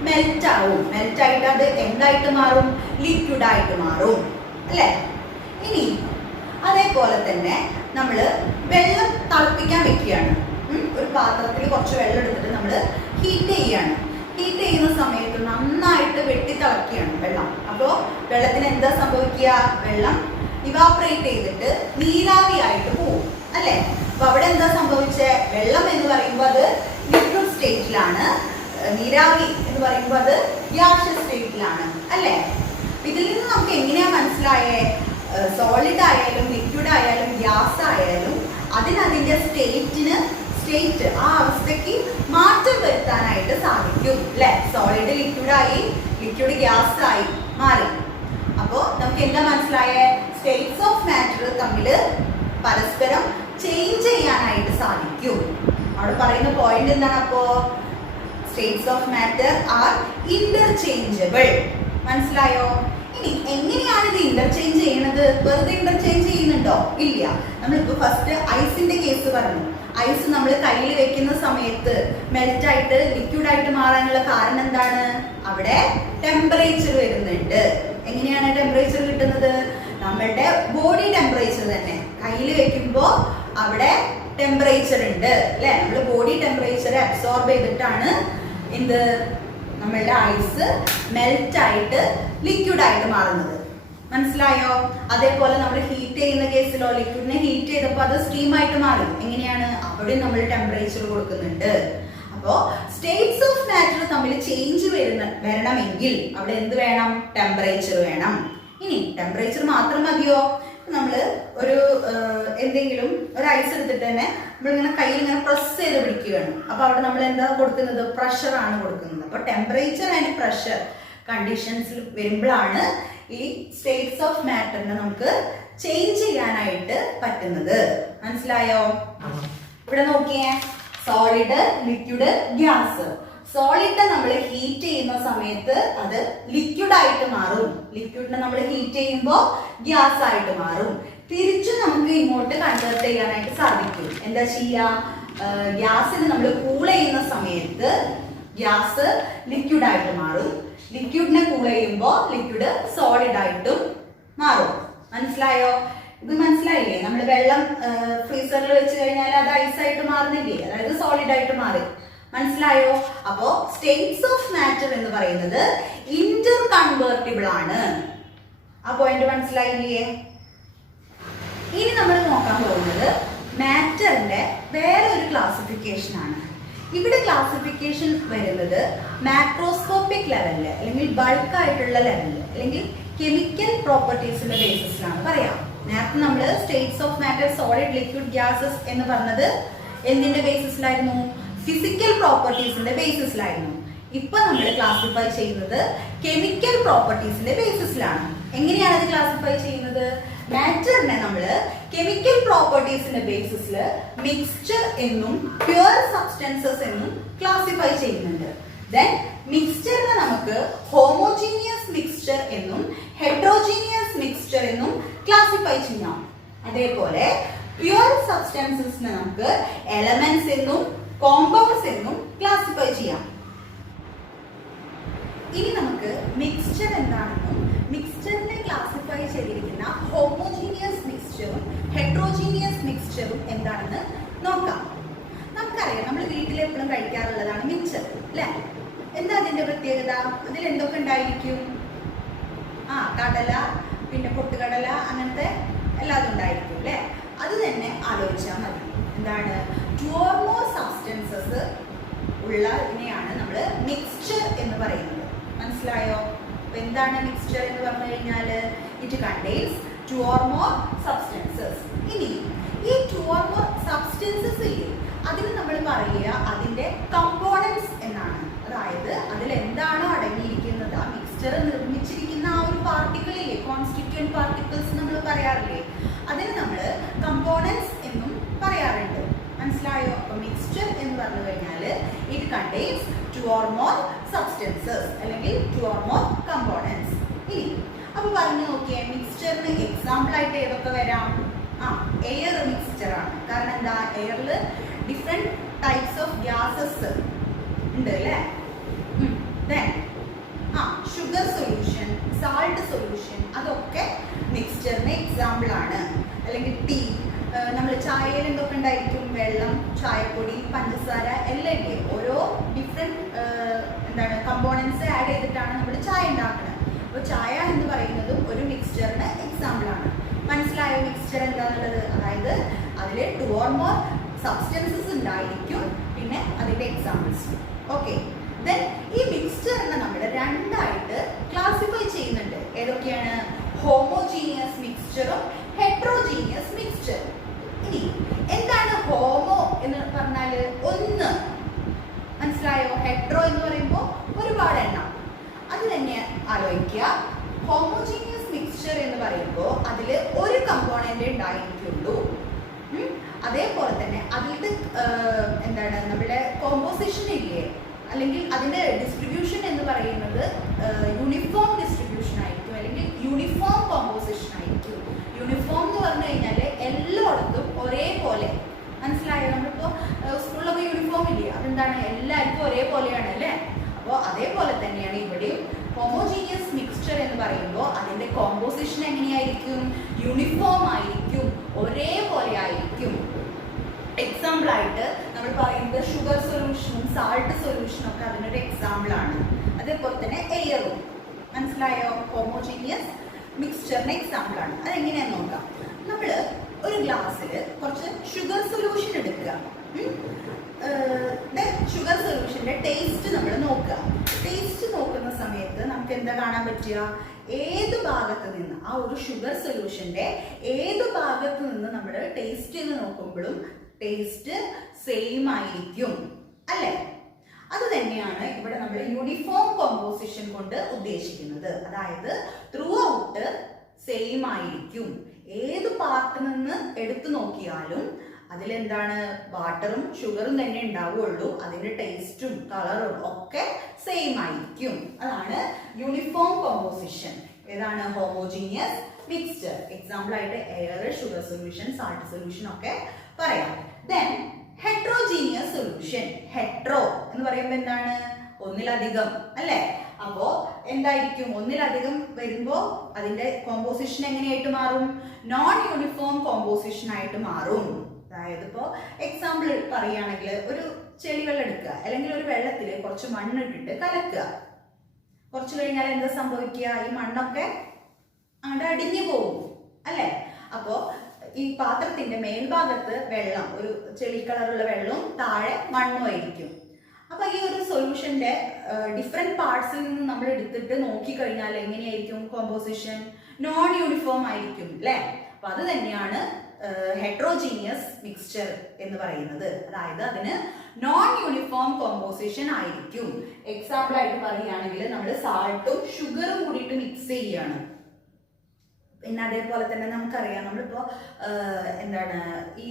മെൽറ്റ് ആവും. മെൽറ്റ് ആയിട്ട് അത് എന്തായിട്ട് മാറും? ലിക്വിഡ് ആയിട്ട് മാറും അല്ലെ. ഇനി അതേപോലെ തന്നെ നമ്മൾ വെള്ളം തിളപ്പിക്കാൻ വെക്കുകയാണ്. ഒരു പാത്രത്തിൽ കുറച്ച് വെള്ളം എടുത്തിട്ട് നമ്മൾ ഹീറ്റ് ചെയ്യാണ്. ഹീറ്റ് ചെയ്യുന്ന സമയത്ത് നന്നായിട്ട് വെട്ടി തിളക്കുകയാണ് വെള്ളം. അപ്പോൾ വെള്ളത്തിന് എന്താ സംഭവിക്കുക? വെള്ളം ഇവാപറേറ്റ് ചെയ്തിട്ട് നീരാവിയായിട്ട് പോവും അല്ലെ. അപ്പൊ അവിടെ എന്താ സംഭവിച്ചേ? വെള്ളം എന്ന് പറയുമ്പോൾ അത് ലിക്വിഡ് സ്റ്റേറ്റിലാണ്, നീരാവി എന്ന് പറയുമ്പോൾ അത് ഗ്യാഷ്യസ് സ്റ്റേറ്റിലാണ് അല്ലെ. ഇതിൽ നിന്ന് നമുക്ക് എങ്ങനെയാ മനസ്സിലായേ? സോളിഡ് ആയാലും ലിക്വിഡ് ആയാലും ഗ്യാസ് ആയാലും അതിന്റെ സ്റ്റേറ്റ് ആ അവസ്ഥയ്ക്ക് മാറ്റം വരുത്താനായിട്ട് സാധിക്കും അല്ലെ. സോളിഡ് ലിക്വിഡായി, ലിക്വിഡ് ഗ്യാസ് ആയി മാറി. അപ്പോൾ നമുക്ക് എന്താ മനസ്സിലായേ? സ്റ്റേറ്റ്സ് ഓഫ് മാറ്റർ തമ്മിൽ പരസ്പരം ചേഞ്ച് ചെയ്യാനായിട്ട് സാധിക്കും. അവിടെ പറയുന്ന പോയിന്റ് എന്താണ്? അപ്പോ states of matter are interchangeable. മനസ്സിലായോ? ഇനി എങ്ങനെയാണ് ഇത് ഇന്റർചേഞ്ച് ചെയ്യുന്നത്? വെറുതെ ഇന്റർചേഞ്ച് ചെയ്യുന്നുണ്ടോ? ഇല്ല. നമ്മളിപ്പോ ഫസ്റ്റ് ഐസിന്റെ കേസ് പറഞ്ഞു. ഐസ് നമ്മൾ കയ്യിൽ വെക്കുന്ന സമയത്ത് മെൽറ്റ് ആയിട്ട് ലിക്വിഡ് ആയിട്ട് മാറാനുള്ള കാരണം എന്താണ്? അവിടെ അവിടെ ടെമ്പറേച്ചർ വരുന്നുണ്ട്. എങ്ങനെയാണ് ടെമ്പറേച്ചർ കിട്ടുന്നത്? നമ്മളുടെ ബോഡി ടെമ്പറേച്ചർ തന്നെ കയ്യിൽ വെക്കുമ്പോൾ അവിടെ ടെമ്പറേച്ചർ ഉണ്ട് അല്ലെ. നമ്മൾ ബോഡി ടെമ്പറേച്ചർ അബ്സോർബ് ചെയ്തിട്ടാണ് എന്ത് നമ്മളുടെ ഐസ് മെൽറ്റ് ആയിട്ട് ലിക്വിഡ് ആയിട്ട് മാറുന്നത്. മനസ്സിലായോ? അതേപോലെ നമ്മൾ ഹീറ്റ് ചെയ്യുന്ന കേസിലോ ലിക്വിഡിനെ ഹീറ്റ് ചെയ്തപ്പോൾ അത് സ്റ്റീം ആയിട്ട് മാറും. എങ്ങനെയാണ്? അവിടെ നമ്മൾ ടെമ്പറേച്ചർ കൊടുക്കുന്നുണ്ട്. അപ്പോ സ്റ്റേറ്റ്സ് ഓഫ് മാറ്റർ തമ്മിൽ ചേഞ്ച് വരണമെങ്കിൽ അവിടെ എന്ത് വേണം? ടെമ്പറേച്ചർ വേണം. ഇനി ടെമ്പറേച്ചർ മാത്രം മതിയോ? നമ്മൾ ഒരു എന്തെങ്കിലും ഒരു ഐസ് എടുത്തിട്ട് തന്നെ നമ്മളിങ്ങനെ കയ്യിൽ ഇങ്ങനെ പ്രസ് ചെയ്ത് പിടിക്കുകയാണ്. അപ്പൊ അവിടെ നമ്മൾ എന്താ കൊടുക്കുന്നത്? പ്രഷർ ആണ് കൊടുക്കുന്നത്. അപ്പൊ ടെമ്പറേച്ചർ ആൻഡ് പ്രഷർ കണ്ടീഷൻസിൽ വരുമ്പോഴാണ് ഈ സ്റ്റേറ്റ്സ് ഓഫ് മാറ്ററിനെ നമുക്ക് ചേഞ്ച് ചെയ്യാനായിട്ട് പറ്റുന്നത്. മനസ്സിലായോ? ഇവിടെ നോക്കിയേ, സോളിഡ്, ലിക്വിഡ്, ഗ്യാസ്. സോളിഡ് നമ്മൾ ഹീറ്റ് ചെയ്യുന്ന സമയത്ത് അത് ലിക്വിഡ് ആയിട്ട് മാറും. ലിക്വിഡിനെ നമ്മൾ ഹീറ്റ് ചെയ്യുമ്പോൾ ഗ്യാസ് ആയിട്ട് മാറും. തിരിച്ചു നമുക്ക് ഇങ്ങോട്ട് കൺവേർട്ട് ചെയ്യാനായിട്ട് സാധിക്കും. എന്താ ചെയ്യാ? ഗ്യാസിന് നമ്മൾ കൂൾ ചെയ്യുന്ന സമയത്ത് ഗ്യാസ് ലിക്വിഡ് ആയിട്ട് മാറും. ലിക്വിഡിനെ കൂൾ ചെയ്യുമ്പോൾ ലിക്വിഡ് സോളിഡ് ആയിട്ടും മാറും. മനസ്സിലായോ? ഇത് മനസ്സിലായില്ലേ? നമ്മൾ വെള്ളം ഫ്രീസറിൽ വെച്ച് കഴിഞ്ഞാൽ അത് ഐസായിട്ട് മാറുന്നില്ലേ? അതായത് സോളിഡ് ആയിട്ട് മാറി. മനസ്സിലായോ? അപ്പോ സ്റ്റേറ്റ്സ് ഓഫ് മാറ്റർ എന്ന് പറയുന്നത് ഇന്റർ കൺവേർട്ടിബിൾ ആണ്. ആ പോയിന്റ് മനസ്സിലായില്ലേ? ഇനി നമ്മൾ നോക്കാൻ പോകുന്നത് മാറ്ററിന്റെ വേറെ ഒരു ക്ലാസിഫിക്കേഷൻ ആണ്. ഇവിടെ ക്ലാസിഫിക്കേഷൻ വരുന്നത് മാക്രോസ്കോപ്പിക് ലെവലില് അല്ലെങ്കിൽ ബൾക്ക് ആയിട്ടുള്ള ലെവലില് അല്ലെങ്കിൽ കെമിക്കൽ പ്രോപ്പർട്ടീസിന്റെ ബേസിസിലാണ് പറയാം. നേരത്തെ നമ്മൾ States of matter, solid, liquid, gases എന്ന് പറഞ്ഞത് എന്തിന്റെ ബേസിസിലായിരുന്നു? ഫിസിക്കൽ പ്രോപ്പർട്ടീസിന്റെ ബേസിസിലായിരുന്നു. ഇപ്പൊ നമ്മൾ ക്ലാസിഫൈ ചെയ്യുന്നത് കെമിക്കൽ പ്രോപ്പർട്ടീസിന്റെ ബേസിസിലാണ്. എങ്ങനെയാണ് അത് ക്ലാസിഫൈ ചെയ്യുന്നത്? മാറ്ററിനെ നമ്മൾ കെമിക്കൽ പ്രോപ്പർട്ടീസിന്റെ ബേസിസിൽ മിക്സ്ചർ എന്നും പ്യുവർ സബ്സ്റ്റൻസസ് എന്നും ക്ലാസിഫൈ ചെയ്യുന്നുണ്ട്. ദെൻ മിക്സ്ചറിനെ നമുക്ക് ഹോമോജീനിയസ് മിക്സ്ചർ എന്നും ഹെട്രോജീനിയസ് മിക്സ്ചർ എന്നും ക്ലാസിഫൈ ചെയ്യാം. അതേപോലെ പ്യുവർ സബ്സ്റ്റൻസസിനെ നമുക്ക് എലമെന്റ്സ് എന്നും കോമ്പൗണ്ട്സ് എന്നും ക്ലാസിഫൈ ചെയ്യാം. ഇനി നമുക്ക് മിക്സ്ചർ എന്താണെന്നും മിക്സ്ചറിനെ ക്ലാസിഫൈ ചെയ്തിരിക്കുന്ന ഹോമോജീനിയസ് മിക്സ്ചറും ഹെട്രോജീനിയസ് മിക്സ്ചറും എന്താണെന്ന് നോക്കാം. നമുക്കറിയാം, നമ്മൾ വീട്ടിൽ എപ്പോഴും കഴിക്കാറുള്ളതാണ് മിക്സ്ചർ അല്ലെ. എന്താ അതിന്റെ പ്രത്യേകത? അതിൽ എന്തൊക്കെ ഉണ്ടായിരിക്കും? കടല, പിന്നെ പൊട്ടുകടല, അങ്ങനത്തെ എല്ലാതും ഉണ്ടായിരിക്കും അല്ലെ. അത് തന്നെ ആലോചിച്ചാൽ മതി. എന്താണ്? 2 or more സബ്സ്റ്റൻസസ് ഉള്ളതിനെയാണ് നമ്മൾ മിക്സ്ചർ എന്ന് പറയുന്നത്. മനസ്സിലായോ? എന്താണ് മിക്സ്ചർ എന്ന് പറഞ്ഞു കഴിഞ്ഞാൽ? It contains 2 or more substances. ഇനി ഈ 2 or more സബ്സ്റ്റൻസസ് ഇല്ലേ, അതിന് നമ്മൾ പറയുക അതിന്റെ കമ്പോണൻസ് എന്നാണ്. അതായത് അതിൽ എന്താണോ അടങ്ങിയിരിക്കുന്നത്, ആ മിക്സ്ചർ നിർമ്മിച്ചിരിക്കുന്ന ആ ഒരു പാർട്ടിക്കിൾ ഇല്ലേ, കോൺസ്റ്റിറ്റ്യൂന്റ് പാർട്ടിക്കിൾസ് നമ്മൾ പറയാറില്ലേ, അതിന് നമ്മൾ കമ്പോണൻസ് എന്നും പറയാറുണ്ട്. മനസ്സിലായോ? അപ്പൊ മിക്സ്ചർ എന്ന് പറഞ്ഞു കഴിഞ്ഞാൽ it contains 2 or more substances അല്ലെങ്കിൽ 2 or more കമ്പോണൻസ്. ഇനി അപ്പൊ പറഞ്ഞു നോക്കിയേ, മിക്സ്ചറിന് എക്സാമ്പിൾ ആയിട്ട് ഏതൊക്കെ വരാം? എയർ മിക്സ്ചർ ആണ്. കാരണം എന്താ? എയറിൽ ഡിഫറെന്റ് ടൈപ്സ് ഓഫ് ഗ്യാസസ് ഉണ്ട് അല്ലേ. ഷുഗർ സൊല്യൂഷൻ, സാൾട്ട് സൊല്യൂഷൻ, അതൊക്കെ മിക്സ്ചറിന് എക്സാമ്പിൾ ആണ്. അല്ലെങ്കിൽ ടീ, നമ്മൾ ചായയിൽ എന്തൊക്കെ ഉണ്ടായിരിക്കും? വെള്ളം, ചായപ്പൊടി, പഞ്ചസാര എല്ലാം ഇല്ലേ. ഓരോ ഡിഫറെന്റ് കമ്പോണൻസ് ആഡ് ചെയ്തിട്ടാണ് നമ്മൾ ചായ ഉണ്ടാക്കുന്നത്. അപ്പോൾ ചായ എന്ന് പറയുന്നതും ഒരു മിക്സ്ചറിന് എക്സാമ്പിൾ ആണ്. മനസ്സിലായോ മിക്സ്ചർ എന്താന്നുള്ളത്? അതായത് അതിൽ 2 or more സബ്സ്റ്റൻസസ് ഉണ്ടായിരിക്കും, പിന്നെ അതിന്റെ എക്സാമ്പിൾസ്. ഓക്കെ, ദെൻ ഈ മിക്സ്ചറിനെ നമ്മൾ രണ്ടായിട്ട് ക്ലാസിഫൈ ചെയ്യുന്നുണ്ട്. ഏതൊക്കെയാണ്? ഹോമോജീനിയസ് മിക്സ്ചറും ഹെട്രോജീനിയസ് മിക്സ്ചർ. ഇനി എന്താണ് ഹോമോ എന്ന് പറഞ്ഞാൽ? ഒന്ന്. മനസ്സിലായോ? ഹെട്രോ എന്ന് പറയുമ്പോൾ ഒരുപാട് എണ്ണം. അത് തന്നെ ആലോചിക്കുക. ഹോമോജീനിയസ് മിക്സ്ചർ എന്ന് പറയുമ്പോൾ അതിൽ ഒരു കമ്പോണന്റ് ഉണ്ടായിരിക്കുള്ളൂ. അതേപോലെ തന്നെ അതിന്റെ നമ്മുടെ കോമ്പോസിഷൻ ഇല്ലേ, അല്ലെങ്കിൽ അതിന്റെ ഡിസ്ട്രിബ്യൂഷൻ എന്ന് പറയുന്നത് യൂണിഫോം ഡിസ്ട്രിബ്യൂഷൻ ആയിരിക്കും, അല്ലെങ്കിൽ യൂണിഫോം കോമ്പോസിഷൻ ആയിരിക്കും. യൂണിഫോം എന്ന് പറഞ്ഞു കഴിഞ്ഞാൽ എല്ലായിടത്തും ഒരേപോലെ. മനസ്സിലായോ? നമ്മളിപ്പോ സ്കൂളിലൊക്കെ യൂണിഫോം ഇല്ലേ, അതെന്താണ്? എല്ലാവർക്കും ഒരേപോലെയാണ് അല്ലേ. അപ്പോൾ അതേപോലെ തന്നെയാണ് ഇവിടെയും പറയുമ്പോൾ അതിന്റെ കോമ്പോസിഷൻ എങ്ങനെയായിരിക്കും? യൂണിഫോം ആയിരിക്കും, ഒരേപോലെ ആയിരിക്കും. എക്സാമ്പിൾ ആയിട്ട് നമ്മൾ പറയുന്നത് ഷുഗർ സൊല്യൂഷനും സാൾട്ട് സൊല്യൂഷനും ഒക്കെ അതിനൊരു എക്സാമ്പിൾ ആണ്. അതേപോലെ തന്നെ എയറും. മനസ്സിലായോ? ഹോമോജീനിയസ് മിക്സ്ചറിന്റെ എക്സാമ്പിൾ ആണ്. അതെങ്ങനെയാന്ന് നോക്കാം. നമ്മൾ ഒരു ഗ്ലാസ്സിൽ കുറച്ച് ഷുഗർ സൊല്യൂഷൻ എടുക്കുക. ഷുഗർ സൊല്യൂഷന്റെ ടേസ്റ്റ് നമ്മൾ നോക്കുക. ടേസ്റ്റ് നോക്കുന്ന സമയത്ത് നമുക്ക് എന്താ കാണാൻ പറ്റുക? ഏത് ഭാഗത്ത് നിന്ന് ആ ഒരു ഷുഗർ സൊല്യൂഷന്റെ ഏത് ഭാഗത്ത് നിന്ന് നമ്മൾ ടേസ്റ്റ് ചെയ്ത് നോക്കുമ്പോഴും ടേസ്റ്റ് സെയിം ആയിരിക്കും, അല്ലേ? അത് തന്നെയാണ് ഇവിടെ നമ്മൾ യൂണിഫോം കോമ്പോസിഷൻ കൊണ്ട് ഉദ്ദേശിക്കുന്നത്. അതായത് ത്രൂ ഔട്ട് സെയിം ആയിരിക്കും. ഏത് പാർട്ടിൽ നിന്ന് എടുത്തു നോക്കിയാലും അതിലെന്താണ്? വാട്ടറും ഷുഗറും തന്നെ ഉണ്ടാവുകയുള്ളൂ. അതിന്റെ ടേസ്റ്റും കളറും ഒക്കെ സെയിം ആയിരിക്കും. അതാണ് യൂണിഫോം കോമ്പോസിഷൻ. ഏതാണ്? Homogeneous mixture. എക്സാമ്പിൾ ആയിട്ട് air, sugar solution, salt solution ഒക്കെ പറയാം. Then heterogeneous solution. ഹെട്രോ എന്ന് പറയുമ്പോൾ എന്താണ്? ഒന്നിലധികം, അല്ലേ? അപ്പോ എന്തായിരിക്കും? ഒന്നിലധികം വരുമ്പോ അതിന്റെ കോമ്പോസിഷൻ എങ്ങനെയായിട്ട് മാറും? നോൺ യൂണിഫോം കോമ്പോസിഷൻ ആയിട്ട് മാറും. അതായത് ഇപ്പോ എക്സാമ്പിൾ പറയുകയാണെങ്കിൽ ഒരു ചെളിവെള്ളം എടുക്കുക, അല്ലെങ്കിൽ ഒരു വെള്ളത്തിൽ കുറച്ച് മണ്ണിട്ടിട്ട് കലക്കുക. കുറച്ച് കഴിഞ്ഞാൽ എന്താ സംഭവിക്കുക? ഈ മണ്ണൊക്കെ അങ്ങോട്ട് അടിഞ്ഞു പോകും, അല്ലേ? അപ്പോ ഈ പാത്രത്തിന്റെ മേൽഭാഗത്ത് വെള്ളം, ഒരു ചെളി കളറുള്ള വെള്ളവും താഴെ മണ്ണും ആയിരിക്കും. അപ്പൊ ഈ ഒരു സൊല്യൂഷന്റെ ഡിഫറെന്റ് പാർട്സിൽ നിന്ന് നമ്മൾ എടുത്തിട്ട് നോക്കിക്കഴിഞ്ഞാൽ എങ്ങനെയായിരിക്കും കോമ്പോസിഷൻ? നോൺ യൂണിഫോം ആയിരിക്കും, അല്ലെ? അപ്പൊ അത് തന്നെയാണ് ഹെട്രോജീനിയസ് മിക്സ്ചർ എന്ന് പറയുന്നത്. അതായത് അതിന് നോൺ യൂണിഫോം കോമ്പോസിഷൻ ആയിരിക്കും. എക്സാമ്പിൾ ആയിട്ട് പറയുകയാണെങ്കിൽ നമ്മൾ സാൾട്ടും ഷുഗറും കൂടിയിട്ട് മിക്സ് ചെയ്യാണ്. പിന്നെ അതേപോലെ തന്നെ നമുക്കറിയാം, നമ്മളിപ്പോ എന്താണ് ഈ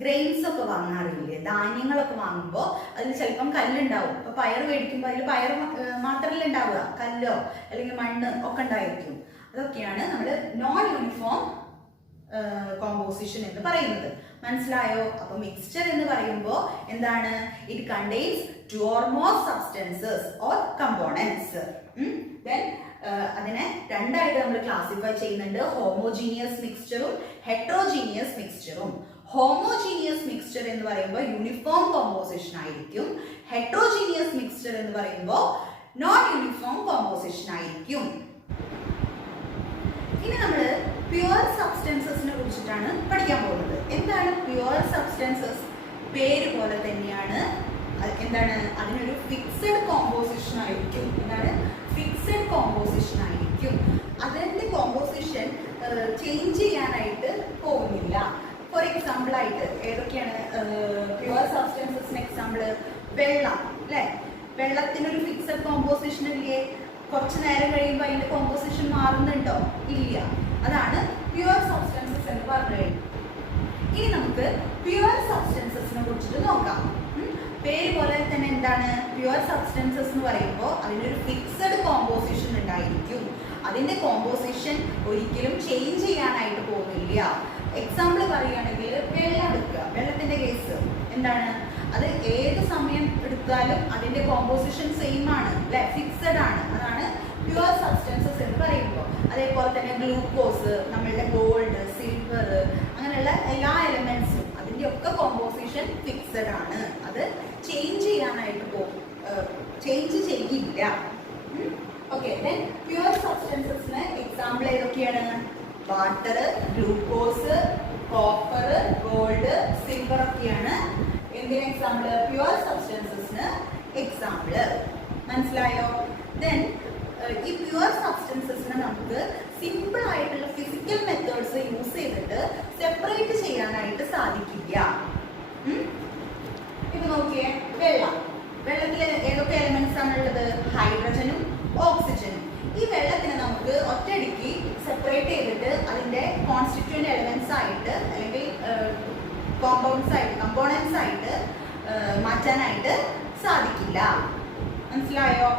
ഗ്രെയിൻസ് ഒക്കെ വാങ്ങാറില്ലേ? ധാന്യങ്ങളൊക്കെ വാങ്ങുമ്പോൾ അതിൽ ചിലപ്പം കല്ലുണ്ടാവും. ഇപ്പൊ പയർ മേടിക്കുമ്പോൾ അതിൽ പയർ മാത്രമല്ല ഉണ്ടാവുക, കല്ലോ അല്ലെങ്കിൽ മണ്ണ് ഒക്കെ ഉണ്ടായിരിക്കും. അതൊക്കെയാണ് നമ്മൾ നോൺ യൂണിഫോം കോമ്പോസിഷൻ എന്ന് പറയുന്നത്. മനസ്സിലായോ? അപ്പൊ മിക്സ്ചർ എന്ന് പറയുമ്പോൾ എന്താണ്? It contains 2 or more substances or components. Then അതിനെ രണ്ടായിട്ട് നമ്മൾ ക്ലാസിഫൈ ചെയ്യുന്നുണ്ട്. ഹോമോജീനിയസ് മിക്സ്ചറും ഹെട്രോജീനിയസ് മിക്സ്ചറും. ഹോമോജീനിയസ് മിക്സ്ചർ എന്ന് പറയുമ്പോൾ യൂണിഫോം കോമ്പോസിഷൻ ആയിരിക്കും. ഹെട്രോജീനിയസ് മിക്സ്ചർ എന്ന് പറയുമ്പോൾ നോൺ യൂണിഫോം കോമ്പോസിഷൻ ആയിരിക്കും. ഇനി നമ്മൾ പ്യുവർ സബ്സ്റ്റൻസസിനെ കുറിച്ചിട്ടാണ് പഠിക്കാൻ പോകുന്നത്. എന്താണ് പ്യുവർ സബ്സ്റ്റൻസസ്? പേര് പോലെ തന്നെയാണ്. എന്താണ്? അതിനൊരു ഫിക്സഡ് കോമ്പോസിഷൻ ആയിരിക്കും. എന്താണ്? ഫിക്സഡ് കോമ്പോസിഷൻ ആയിരിക്കും. അതിന്റെ കോമ്പോസിഷൻ ചേഞ്ച് ചെയ്യാനായിട്ട് പോകുന്നില്ല. ഫോർ എക്സാമ്പിൾ ആയിട്ട് ഏതൊക്കെയാണ് പ്യുവർ സബ്സ്റ്റൻസസിന് എക്സാമ്പിൾ? വെള്ളം, അല്ലെ? വെള്ളത്തിനൊരു ഫിക്സഡ് കോമ്പോസിഷൻ ഇല്ലേ? കുറച്ച് നേരം കഴിയുമ്പോൾ അതിന്റെ കോമ്പോസിഷൻ മാറുന്നുണ്ടോ? ഇല്ല. അതാണ് പ്യുവർ സബ്സ്റ്റൻസസ് എന്ന് പറഞ്ഞു കഴിഞ്ഞു. ഇനി നമുക്ക് പ്യുവർ സബ്സ്റ്റൻസസിനെ കുറിച്ചിട്ട് നോക്കാം. പേര് പോലെ തന്നെ എന്താണ്? പ്യുവർ സബ്സ്റ്റൻസസ് എന്ന് പറയുമ്പോൾ അതിനൊരു ഫിക്സഡ് കോമ്പോസിഷൻ ഉണ്ടായിരിക്കും. അതിന്റെ കോമ്പോസിഷൻ ഒരിക്കലും ചേഞ്ച് ചെയ്യാനായിട്ട് പോകുന്നില്ല. എക്സാമ്പിൾ പറയുകയാണെങ്കിൽ വെള്ളം എടുക്കുക. വെള്ളത്തിന്റെ കേസ് എന്താണ്? അത് ഏത് സമയം എടുത്താലും അതിന്റെ കോമ്പോസിഷൻ സെയിം ആണ്, അല്ലെ? ഫിക്സഡ് ആണ്. അതാണ് പ്യുവർ സബ്സ്റ്റൻസസ് എന്ന് പറയുമ്പോൾ. അതേപോലെ തന്നെ ഗ്ലൂക്കോസ്, നമ്മളുടെ ഗോൾഡ്, സിൽവർ, അങ്ങനെയുള്ള എല്ലാ എലമെന്റ്സും അതിന്റെ ഒക്കെ കോമ്പോസിഷൻ ഫിക്സഡ് ആണ്. അത് ചേഞ്ച് ചെയ്യാനായിട്ട് ചേഞ്ച് ചെയ്യില്ല. ഓക്കെ. ദെൻ പ്യുവർ സബ്സ്റ്റൻസസിന് എക്സാമ്പിൾ ഏതൊക്കെയാണ്? Water, glucose, copper, gold, silver ഒക്കെയാണ് എന്തിന് എക്സാമ്പിൾ? പ്യുവർ സബ്സ്റ്റൻസസിന് എക്സാമ്പിൾ. മനസ്സിലായോ? ദെൻ ഈ പ്യുവർ സബ്സ്റ്റൻസസിനെ നമുക്ക് സിമ്പിൾ ആയിട്ടുള്ള ഫിസിക്കൽ മെത്തേഡ്സ് യൂസ് ചെയ്തിട്ട് സെപ്പറേറ്റ് ചെയ്യാനായിട്ട് സാധിക്കില്ല. ഇപ്പൊ നോക്കിയേ, വെള്ളം. വെള്ളത്തിൽ ഏതൊക്കെ എലമെന്റ്സ് ആണുള്ളത്? ഹൈഡ്രജനും ഓക്സിജനും. ഈ വെള്ളത്തിനെ നമുക്ക് ഒറ്റയടിക്ക് സെപ്പറേറ്റ് ചെയ്തിട്ട് അതിന്റെ കോൺസ്റ്റിറ്റ്യൂന്റ് എലമെന്റ്സ് ആയിട്ട് അല്ലെങ്കിൽ കമ്പോണൻസ് ആയിട്ട് മാറ്റാനായിട്ട് സാധിക്കില്ല. മനസ്സിലായോ?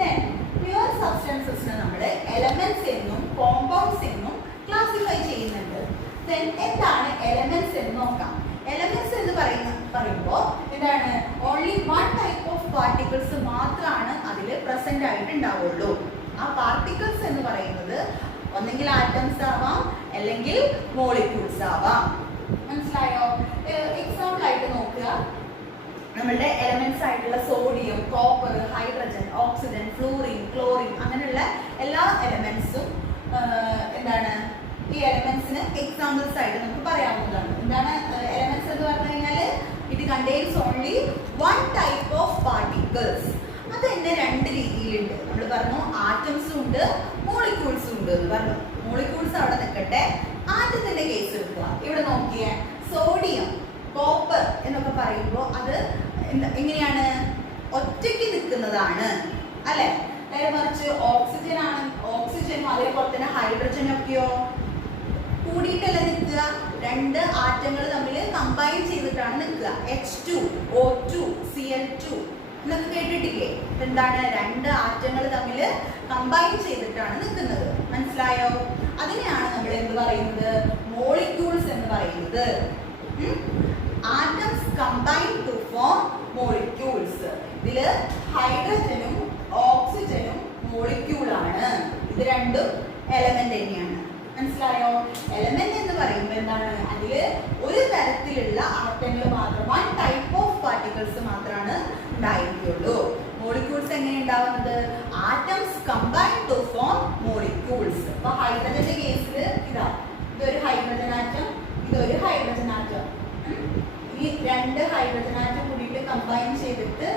ദെൻ പ്യുവർ സബ്സ്റ്റൻസസിനെ നമ്മൾ എലമെന്റ്സ് എന്നും കോമ്പൗണ്ട്സ് എന്നും ക്ലാസിഫൈ ചെയ്യുന്നുണ്ട്. ദെൻ എന്താണ് എലമെന്റ്സ് എന്ന് നോക്കാം. എലമെന്റ്സ് എന്ന് പറയുമ്പോൾ എന്താണ്? ഓൺലി 1 ടൈപ്പ് ഓഫ് പാർട്ടിക്കിൾസ് മാത്രമാണ് അതിൽ പ്രസന്റ് ആയിട്ട് ഉണ്ടാവുള്ളൂ. ആ പാർട്ടിക്കിൾസ് എന്ന് പറയുന്നത് ഒന്നെങ്കിൽ ആറ്റംസ് ആവാം അല്ലെങ്കിൽ മോളിക്യൂൾസ് ആവാം. മനസ്സിലായോ? എക്സാമ്പിൾ ആയിട്ട് നോക്കുക, നമ്മളുടെ എലമെന്റ്സ് ആയിട്ടുള്ള sodium, copper, hydrogen, oxygen, fluorine, chlorine അങ്ങനെയുള്ള എല്ലാ എലമെന്റ്സും എന്താണ് ഈ എലമെന്റ്സിന് എക്സാമ്പിൾസ് ആയിട്ട് നമുക്ക് പറയാവുന്നതാണ്. എന്താണ് എലമെന്റ്സ് എന്ന് പറഞ്ഞു കഴിഞ്ഞാൽ it contains only one type of particles. അത് തന്നെ രണ്ട് രീതിയിലുണ്ട്. നമ്മൾ പറഞ്ഞു ആറ്റംസും ഉണ്ട് മോളിക്യൂൾസും ഉണ്ട് എന്ന് പറഞ്ഞു. മോളിക്യൂൾസ് അവിടെ നിൽക്കട്ടെ, ആറ്റത്തിന്റെ കേസ് എടുക്കുക. ഇവിടെ നോക്കിയേ, സോഡിയം, കോപ്പർ എന്നൊക്കെ പറയുമ്പോൾ അത് എങ്ങനെയാണ്? ഒറ്റയ്ക്ക് നിൽക്കുന്നതാണ് അല്ലെ? നേരെ മറിച്ച് ഓക്സിജനും അതേപോലെ തന്നെ ഹൈഡ്രജനും ഒക്കെയോ കൂടിയിട്ടല്ല നിൽക്കുക, രണ്ട് ആറ്റങ്ങൾ തമ്മിൽ കമ്പൈൻ ചെയ്തിട്ടാണ് നിൽക്കുക. H2O2 Cl2 എന്നൊക്കെ കേട്ടിട്ടില്ലേ? എന്താണ്? രണ്ട് ആറ്റങ്ങൾ തമ്മിൽ കമ്പൈൻ ചെയ്തിട്ടാണ് നിൽക്കുന്നത്. മനസ്സിലായോ? അതിനെയാണ് നമ്മൾ എന്ത് പറയുന്നത്? മോളിക്യൂൾസ് എന്ന് പറയുന്നത്. Atoms combine to form molecules. ഇതില് ഹൈഡ്രജനും ഓക്സിജനും മോളിക്യൂളാണ്. ഇത് രണ്ടും എലമെന്റ് തന്നെയാണ്. മനസ്സിലായോ? എലമെന്റ് എന്ന് പറയുമ്പോൾ എന്താണ്? അതില് ഒരു തരത്തിലുള്ള ആറ്റങ്ങൾ മാത്രം, വൺ ടൈപ്പ് ഓഫ് പാർട്ടിക്കിൾസ് മാത്രമാണ് ഉണ്ടായിരിക്കുള്ളൂ. മോളിക്യൂൾസ് എങ്ങനെ ഉണ്ടാവുന്നത്? Atoms combine to form molecules. അപ്പൊ ഹൈഡ്രജന്റെ കേസിൽ ഇതാ, ഇതൊരു ഹൈഡ്രജൻ ആറ്റം, ഇതൊരു ഹൈഡ്രജൻ ആറ്റം. ഈ രണ്ട് ഹൈഡ്രജൻ ആറ്റം കൂടിയിട്ട് കമ്പൈൻ ചെയ്തിട്ട്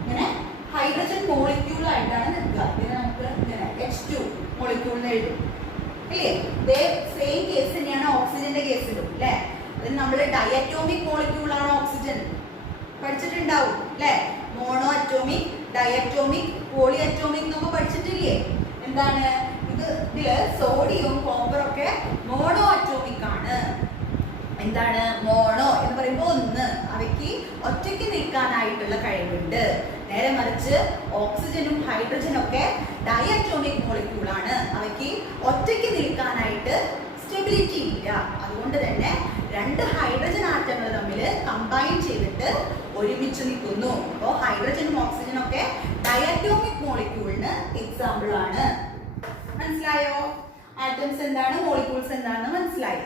ഇങ്ങനെ ഹൈഡ്രജൻ മോളിക്യൂൾ ആയിട്ടാണ് നിൽക്കുക. ഇതിനെ നമുക്ക് ഇങ്ങനെ H2 മോളിക്യൂൾ എന്ന് എഴുതും ഇല്ലേ? ഇതേ സെയിം കേസ് തന്നെയാണ് ഓക്സിജന്റെ കേസിലും അല്ലെ? അതിന് നമ്മൾ ഡയറ്റോമിക് മോളിക്യൂൾ ആണ് ഓക്സിജൻ, പഠിച്ചിട്ടുണ്ടാവും അല്ലെ? Monoatomic, diatomic, polyatomic നമ്മൾ പഠിച്ചിട്ടില്ലേ? എന്താണ് ഇതില് സോഡിയവും കോപ്പറും ഒക്കെ മോണോ അറ്റോമിക് ആണ്. എന്താണ് മോണോ എന്ന് പറയുമ്പോൾ ഒന്ന്, അവയ്ക്ക് ഒറ്റയ്ക്ക് നിൽക്കാനായിട്ടുള്ള കഴിവുണ്ട്. നേരെ മറിച്ച് ഓക്സിജനും ഹൈഡ്രജനും ഒക്കെ ഡയറ്റോമിക് മോളിക്യൂൾ ആണ്, അവയ്ക്ക് ഒറ്റയ്ക്ക് നിൽക്കാനായിട്ട് സ്റ്റെബിലിറ്റി ഇല്ല. അതുകൊണ്ട് തന്നെ രണ്ട് ഹൈഡ്രജൻ ആറ്റങ്ങൾ തമ്മിൽ കമ്പൈൻ ചെയ്തിട്ട് ഒരുമിച്ച് നിൽക്കുന്നു. അപ്പോൾ ഹൈഡ്രജനും ഓക്സിജനും ഒക്കെ ഡയറ്റോമിക് മോളിക്യൂളിന് എക്സാമ്പിൾ ആണ്. മനസ്സിലായോ? ആറ്റംസ് എന്താണ്, മോളിക്യൂൾസ് എന്താണെന്ന് മനസ്സിലായി.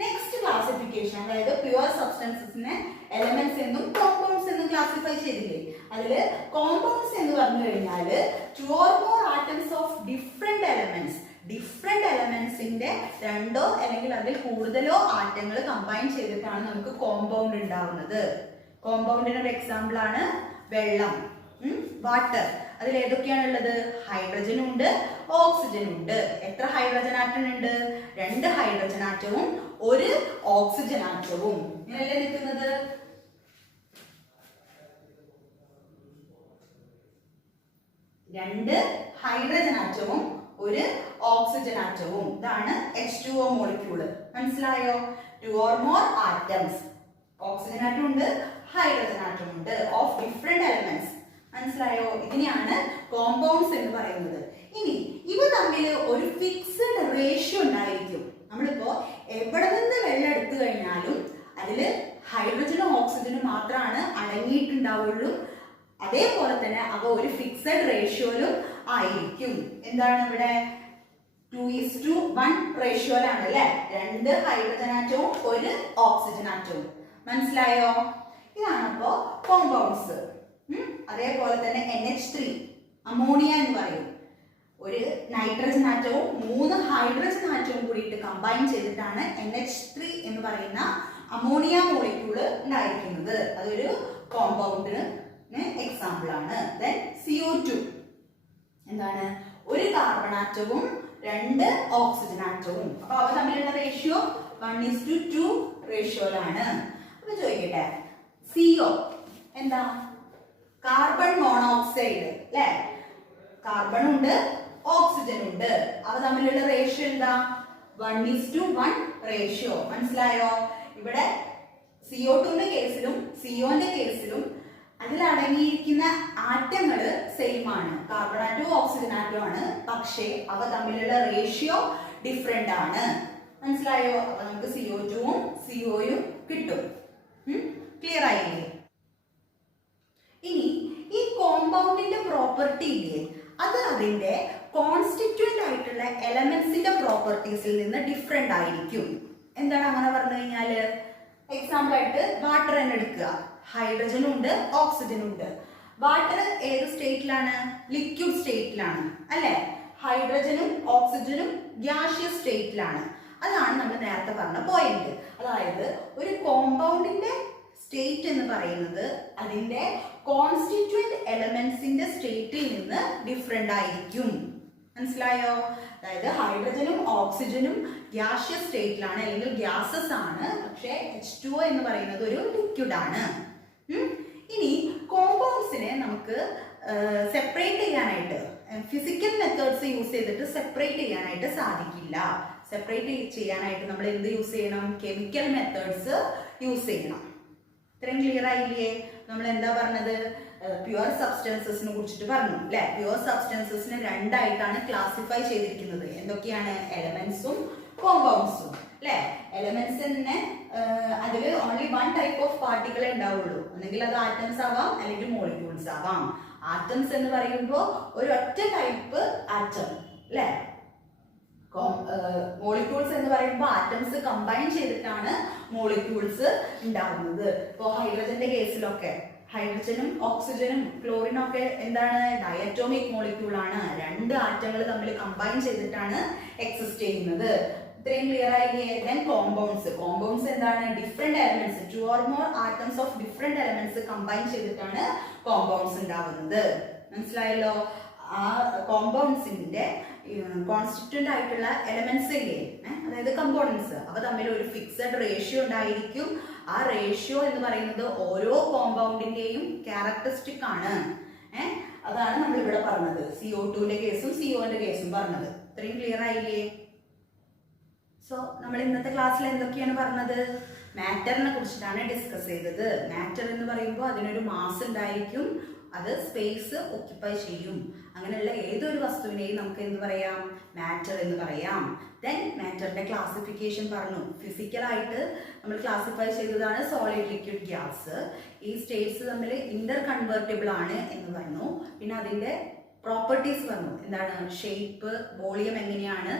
നെക്സ്റ്റ് ക്ലാസിഫിക്കേഷൻ, അതായത് പ്യുവർ സബ്സ്റ്റൻസസിനെ എലമെന്റ്സ് എന്നും കോമ്പൗണ്ട്സ് എന്നും ക്ലാസിഫൈ ചെയ്തില്ലേ? അതില് കോമ്പൗണ്ട്സ് എന്ന് പറഞ്ഞു കഴിഞ്ഞാൽ 2 or more atoms of different elements, different എലമെന്റ്സിന്റെ രണ്ടോ അല്ലെങ്കിൽ അതിൽ കൂടുതലോ ആറ്റങ്ങൾ കമ്പൈൻ ചെയ്തിട്ടാണ് നമുക്ക് കോമ്പൗണ്ട് ഉണ്ടാവുന്നത്. കോമ്പൗണ്ടിന് ഒരു എക്സാമ്പിൾ ആണ് വെള്ളം, വാട്ടർ. അതിൽ ഏതൊക്കെയാണ് ഉള്ളത്? ഹൈഡ്രജനും ഉണ്ട്, ഓക്സിജനും ഉണ്ട്. എത്ര ഹൈഡ്രജൻ ആറ്റം ഉണ്ട്? 2 ഹൈഡ്രജൻ ആറ്റവും 1 ഓക്സിജൻ ആറ്റവും. ഇങ്ങനെയല്ലേ നിൽക്കുന്നത്? രണ്ട് ഹൈഡ്രജൻ ആറ്റവും 1 ഓക്സിജൻ ആറ്റവും. ഇതാണ് H2O മോളിക്യൂള്. മനസ്സിലായോ? 2 or more atoms, oxygen atom ഉണ്ട്, ഹൈഡ്രജൻ ആറ്റം ഉണ്ട്, ഓഫ് ഡിഫറെന്റ് എലമെന്റ്സ്. മനസ്സിലായോ? ഇതിനെയാണ് കോമ്പൗണ്ട്സ് എന്ന് പറയുന്നത്. ഇനി ഇവ തമ്മിൽ ഒരു ഫിക്സഡ് റേഷ്യോ ഉണ്ടായിരിക്കും. നമ്മളിപ്പോ എവിടെ നിന്ന് വെള്ളം എടുത്തു കഴിഞ്ഞാലും അതിൽ ഹൈഡ്രജനും ഓക്സിജനും മാത്രമാണ് അടങ്ങിയിട്ടുണ്ടാവുള്ളൂ. അതേപോലെ തന്നെ അവ ഒരു ഫിക്സഡ് റേഷ്യോയിലും ആയിരിക്കും. എന്താണ് ഇവിടെ? 2:1 റേഷ്യോയിലാണ് അല്ലെ? 2 ഹൈഡ്രജൻ ആറ്റവും 1 ഓക്സിജൻ ആറ്റവും. മനസ്സിലായോ? ഇതാണപ്പോ കോമ്പൗണ്ട്സ്. അതേപോലെ തന്നെ NH3 അമോണിയ എന്ന് പറയും. ഒരു നൈട്രജൻ ആറ്റവും 3 ഹൈഡ്രജൻ ആറ്റവും കൂടിയിട്ട് കമ്പൈൻ ചെയ്തിട്ടാണ് NH3 എന്ന് പറയുന്ന അമോണിയ മോളിക്യൂള് ഉണ്ടായിരിക്കുന്നത്. അതൊരു കോമ്പൗണ്ടിന് എക്സാമ്പിൾ ആണ്. ദെൻ CO2 എന്താണ്? ഒരു കാർബൺ ആറ്റവും 2 ഓക്സിജൻ ആറ്റവും. അപ്പൊ അവ തമ്മിലുള്ള റേഷ്യോ 1:2 റേഷ്യോയിലാണ്. അപ്പൊ ചോദിക്കട്ടെ, CO എന്താ? കാർബൺ മോണോക്സൈഡ് അല്ലെ? കാർബൺ ഉണ്ട്, ഓക്സിജൻ ഉണ്ട്. അവ തമ്മിലുള്ള റേഷ്യോ എന്താ? 1:1 റേഷ്യോ. മനസ്സിലായോ? ഇവിടെ CO2ന്റെ കേസിലും സിഒന്റെ കേസിലും അതിൽ അടങ്ങിയിരിക്കുന്ന ആറ്റങ്ങള് സെയിം ആണ്, കാർബൺ ആറ്റവും ഓക്സിജൻ ആറ്റവും ആണ്. പക്ഷേ അവ തമ്മിലുള്ള റേഷ്യോ ഡിഫറെന്റ് ആണ്. മനസ്സിലായോ? അപ്പൊ നമുക്ക് CO2ഉം COയും കിട്ടും. ക്ലിയർ ആയില്ലേ? ഇനി ഈ കോമ്പൗണ്ടിന്റെ പ്രോപ്പർട്ടി പ്രോപ്പർട്ടി ഇല്ലേ, അത് അതിന്റെ കോൺസ്റ്റിറ്റ്യൂന്റ് ആയിട്ടുള്ള എലമെന്റ്സിന്റെ പ്രോപ്പർട്ടീസിൽ നിന്ന് ഡിഫറെന്റ് ആയിരിക്കും. എന്താണ് അങ്ങനെ പറഞ്ഞു കഴിഞ്ഞാല്, എക്സാമ്പിൾ ആയിട്ട് വാട്ടർ തന്നെ എടുക്കുക. ഹൈഡ്രജനും ഉണ്ട്, ഓക്സിജനും ഉണ്ട്. വാട്ടർ ഏത് സ്റ്റേറ്റിലാണ്? ലിക്വിഡ് സ്റ്റേറ്റിലാണ് അല്ലെ. ഹൈഡ്രജനും ഓക്സിജനും ഗ്യാഷ്യസ് സ്റ്റേറ്റിലാണ്. അതാണ് നമ്മൾ നേരത്തെ പറഞ്ഞ പോയിന്റ്. അതായത് ഒരു കോമ്പൗണ്ടിന്റെ സ്റ്റേറ്റ് എന്ന് പറയുന്നത് അതിന്റെ കോൺസ്റ്റിറ്റ്യൂന്റ് എലമെന്റ്സിന്റെ സ്റ്റേറ്റിൽ നിന്ന് ഡിഫറെന്റ് ആയിരിക്കും. മനസ്സിലായോ? അതായത് ഹൈഡ്രജനും ഓക്സിജനും ഗ്യാഷ്യസ് സ്റ്റേറ്റിലാണ്, അല്ലെങ്കിൽ ഗ്യാസസ് ആണ്. പക്ഷേ H2O എന്ന് പറയുന്നത് ഒരു ലിക്വിഡ് ആണ്. ഇനി കോമ്പൗണ്ട്സിനെ നമുക്ക് സെപ്പറേറ്റ് ചെയ്യാനായിട്ട് ഫിസിക്കൽ മെത്തേഡ്സ് യൂസ് ചെയ്തിട്ട് സെപ്പറേറ്റ് ചെയ്യാനായിട്ട് സാധിക്കില്ല. സെപ്പറേറ്റ് ചെയ്യാനായിട്ട് നമ്മൾ എന്ത് യൂസ് ചെയ്യണം? കെമിക്കൽ മെത്തേഡ്സ് യൂസ് ചെയ്യണം. ഇത്രയും ക്ലിയർ ആയില്ലേ? നമ്മൾ എന്താ പറഞ്ഞത്? പ്യുവർ സബ്സ്റ്റൻസസിനെ കുറിച്ചിട്ട് പറഞ്ഞു അല്ലെ. പ്യുവർ സബ്സ്റ്റൻസസിനെ രണ്ടായിട്ടാണ് ക്ലാസിഫൈ ചെയ്തിരിക്കുന്നത്. എന്തൊക്കെയാണ്? എലമെന്റ്സും കോമ്പൗണ്ട്സും അല്ലെ. എലമെന്റ്സിനെ അതിൽ ഓൺലി വൺ ടൈപ്പ് ഓഫ് പാർട്ടികളെ ഉണ്ടാവുള്ളൂ. ഒന്നെങ്കിൽ അത് ആറ്റംസ് ആവാം, അല്ലെങ്കിൽ മോളിക്യൂൾസ് ആവാം. ആറ്റംസ് എന്ന് പറയുമ്പോൾ ഒരു ഒറ്റ ടൈപ്പ് ആറ്റം അല്ലെ. മോളിക്യൂൾസ് എന്ന് പറയുമ്പോൾ ആറ്റംസ് കമ്പൈൻ ചെയ്തിട്ടാണ് മോളിക്യൂൾസ് ഉണ്ടാവുന്നത്. ഇപ്പോൾ ഹൈഡ്രജന്റെ കേസിലൊക്കെ ഹൈഡ്രജനും ഓക്സിജനും ക്ലോറിനും ഒക്കെ എന്താണ്? ഡയറ്റോമിക് മോളിക്യൂൾ ആണ്. രണ്ട് ആറ്റങ്ങൾ തമ്മിൽ കമ്പൈൻ ചെയ്തിട്ടാണ് എക്സിസ്റ്റ് ചെയ്യുന്നത്. ഇത്രയും ക്ലിയർ ആയില്ലേ? ദെൻ കോമ്പൗണ്ട്സ് എന്താണ്? Different elements, 2 or more atoms of different elements combine ചെയ്തിട്ടാണ് കോമ്പൗണ്ട്സ് ഉണ്ടാവുന്നത്. മനസ്സിലായല്ലോ? ആ കോമ്പൗണ്ട്സിന്റെ കോൺസ്റ്റിറ്റ്യൂന്റ് ആയിട്ടുള്ള എലമെന്റ്സ് ഇല്ലേ, അതായത് കമ്പോണൻസ്, അവ തമ്മിൽ ഒരു ഫിക്സഡ് റേഷ്യോ ഉണ്ടായിരിക്കും. ആ റേഷ്യോ എന്ന് പറയുന്നത് ഓരോ കോമ്പൗണ്ടിന്റെയും ക്യാരക്ടറിസ്റ്റിക് ആണ്. അതാണ് നമ്മൾ ഇവിടെ പറഞ്ഞത്. CO2ന്റെ കേസും CO ന്റെ കേസും പറഞ്ഞത്. ഇത്രയും ക്ലിയർ ആയില്ലേ? സോ നമ്മൾ ഇന്നത്തെ ക്ലാസ്സിൽ എന്തൊക്കെയാണ് പറഞ്ഞത്? മാറ്ററിനെ കുറിച്ചിട്ടാണ് ഡിസ്കസ് ചെയ്തത്. മാറ്റർ എന്ന് പറയുമ്പോൾ അതിനൊരു മാസ് ഉണ്ടായിരിക്കും, അത് സ്പേസ് ഓക്യുപ്പൈ ചെയ്യും. അങ്ങനെയുള്ള ഏതൊരു വസ്തുവിനെയും നമുക്ക് എന്ത് പറയാം? മാറ്റർ എന്ന് പറയാം. ദെൻ മാറ്ററിന്റെ ക്ലാസിഫിക്കേഷൻ പറഞ്ഞു. ഫിസിക്കലായിട്ട് നമ്മൾ ക്ലാസിഫൈ ചെയ്തതാണ് സോളിഡ്, ലിക്വിഡ്, ഗ്യാസ്. ഈ സ്റ്റേറ്റ്സ് തമ്മിൽ ഇന്റർ കൺവേർട്ടിബിൾ ആണ് എന്ന് പറഞ്ഞു. പിന്നെ അതിന്റെ പ്രോപ്പർട്ടീസ് പറഞ്ഞു. എന്താണ്? ഷേപ്പ്, വോളിയം എങ്ങനെയാണ്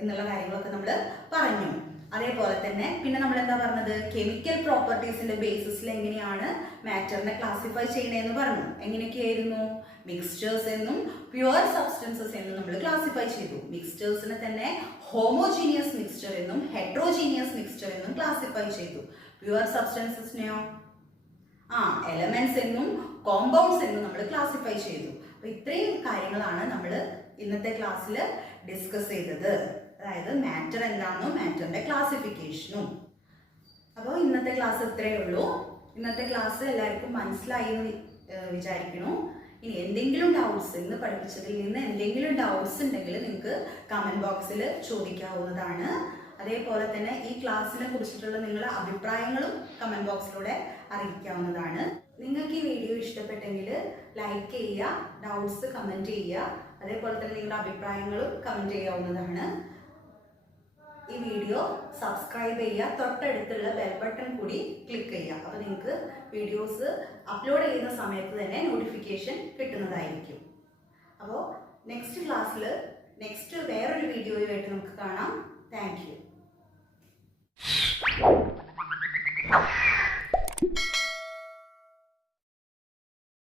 എന്നുള്ള കാര്യങ്ങളൊക്കെ നമ്മൾ പറഞ്ഞു. അതേപോലെ തന്നെ പിന്നെ നമ്മൾ എന്താ പറഞ്ഞത്? കെമിക്കൽ പ്രോപ്പർട്ടീസിന്റെ ബേസിസിൽ എങ്ങനെയാണ് മാറ്ററിനെ ക്ലാസിഫൈ ചെയ്യണതെന്ന് പറഞ്ഞു. എങ്ങനെയൊക്കെയായിരുന്നു? മിക്സ്ചേഴ്സ് എന്നും പ്യുവർ സബ്സ്റ്റൻസസ് എന്നും നമ്മൾ ക്ലാസിഫൈ ചെയ്തു. മിക്സ്ചേഴ്സിനെ തന്നെ ഹോമോജീനിയസ് മിക്സ്ചർ എന്നും ഹെട്രോജീനിയസ് മിക്സ്ചർ എന്നും ക്ലാസിഫൈ ചെയ്തു. പ്യുവർ സബ്സ്റ്റൻസസിനെയോ എലമെന്റ്സ് എന്നും കോമ്പൗണ്ട്സ് എന്നും നമ്മൾ ക്ലാസിഫൈ ചെയ്തു. അപ്പൊ ഇത്രയും കാര്യങ്ങളാണ് നമ്മൾ ഇന്നത്തെ ക്ലാസ്സിൽ ഡിസ്കസ് ചെയ്തത്. അതായത് മാറ്റർ എന്താണെന്നും മാറ്ററിന്റെ ക്ലാസിഫിക്കേഷനും. അപ്പോൾ ഇന്നത്തെ ക്ലാസ് ഇത്രയേ ഉള്ളൂ. ഇന്നത്തെ ക്ലാസ് എല്ലാവർക്കും മനസ്സിലായി എന്ന് വിചാരിക്കുന്നു. ഇനി എന്തെങ്കിലും ഡൗട്ട്സ്, ഇന്ന് പഠിപ്പിച്ചതിൽ നിന്ന് എന്തെങ്കിലും ഡൗട്ട്സ് ഉണ്ടെങ്കിൽ നിങ്ങൾക്ക് കമന്റ് ബോക്സിൽ ചോദിക്കാവുന്നതാണ്. അതേപോലെ തന്നെ ഈ ക്ലാസ്സിനെ കുറിച്ചിട്ടുള്ള നിങ്ങളുടെ അഭിപ്രായങ്ങളും കമന്റ് ബോക്സിലൂടെ അറിയിക്കാവുന്നതാണ്. നിങ്ങൾക്ക് ഈ വീഡിയോ ഇഷ്ടപ്പെട്ടെങ്കിൽ ലൈക്ക് ചെയ്യുക, ഡൗട്ട്സ് കമന്റ് ചെയ്യുക. അതേപോലെ തന്നെ നിങ്ങളുടെ അഭിപ്രായങ്ങളും കമന്റ് ചെയ്യാവുന്നതാണ്. ഈ വീഡിയോ സബ്സ്ക്രൈബ് ചെയ്യുക, തൊട്ടടുത്തുള്ള ബെൽ ബട്ടൺ കൂടി ക്ലിക്ക് ചെയ്യുക. അപ്പോൾ നിങ്ങൾക്ക് വീഡിയോസ് അപ്ലോഡ് ചെയ്യുന്ന സമയത്ത് തന്നെ നോട്ടിഫിക്കേഷൻ കിട്ടുന്നതായിരിക്കും. അപ്പോൾ നെക്സ്റ്റ് ക്ലാസ്സിൽ വേറൊരു വീഡിയോയുമായിട്ട് നമുക്ക് കാണാം. Thank you.